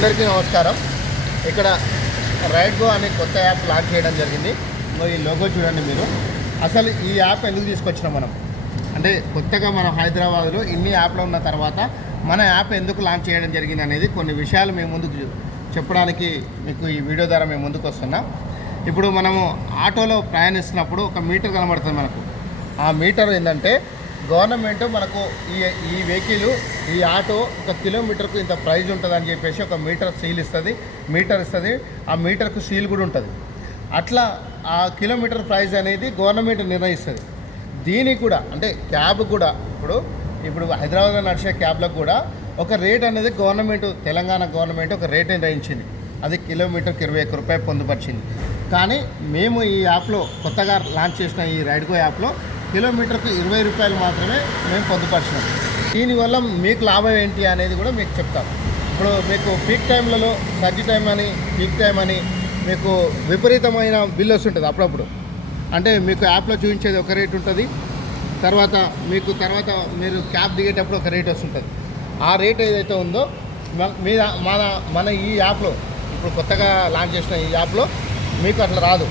అందరికీ నమస్కారం. ఇక్కడ రైడ్గో అనే కొత్త యాప్ లాంచ్ చేయడం జరిగింది. ఈ లోగో చూడండి మీరు. అసలు ఈ యాప్ ఎందుకు తీసుకొచ్చినాం మనం అంటే కొత్తగా మనం హైదరాబాద్లో ఇన్ని యాప్లు ఉన్న తర్వాత మన యాప్ ఎందుకు లాంచ్ చేయడం జరిగింది అనేది కొన్ని విషయాలు మేము ముందుకు చెప్పడానికి మీకు ఈ వీడియో ద్వారా మేము ముందుకు వస్తున్నాం. ఇప్పుడు మనము ఆటోలో ప్రయాణిస్తున్నప్పుడు ఒక మీటర్ కనబడుతుంది మనకు. ఆ మీటర్ ఏంటంటే గవర్నమెంట్ మనకు ఈ వెహికల్ ఈ ఆటో ఒక కిలోమీటర్కు ఇంత ప్రైజ్ ఉంటుందని చెప్పేసి ఒక మీటర్ ఇస్తుంది. ఆ మీటర్కు సీల్ కూడా ఉంటుంది. అట్లా ఆ కిలోమీటర్ ప్రైజ్ అనేది గవర్నమెంట్ నిర్ణయిస్తుంది. దీనికి కూడా అంటే క్యాబ్ కూడా ఇప్పుడు హైదరాబాద్లో నడిచే క్యాబ్లకు కూడా ఒక రేట్ అనేది తెలంగాణ గవర్నమెంట్ ఒక రేట్ నిర్ణయించింది. అది కిలోమీటర్కి 21 రూపాయలు పొందుపరిచింది. కానీ మేము ఈ యాప్లో కొత్తగా లాంచ్ చేసిన ఈ రైడ్గో యాప్లో కిలోమీటర్కు 20 రూపాయలు మాత్రమే మేము పొందుపరిచినాం. దీనివల్ల మీకు లాభం ఏంటి అనేది కూడా మీకు చెప్తాం. ఇప్పుడు మీకు పీక్ టైంలలో సర్జీ టైం అని పీక్ టైం అని మీకు విపరీతమైన బిల్ వస్తుంటుంది అప్పుడప్పుడు. అంటే మీకు యాప్లో చూపించేది ఒక రేట్ ఉంటుంది, తర్వాత మీరు క్యాబ్ దిగేటప్పుడు ఒక రేట్ వస్తుంటుంది. ఆ రేట్ ఏదైతే ఉందో మన ఈ యాప్లో ఇప్పుడు కొత్తగా లాంచ్ చేసిన ఈ యాప్లో మీకు అట్లా రాదు.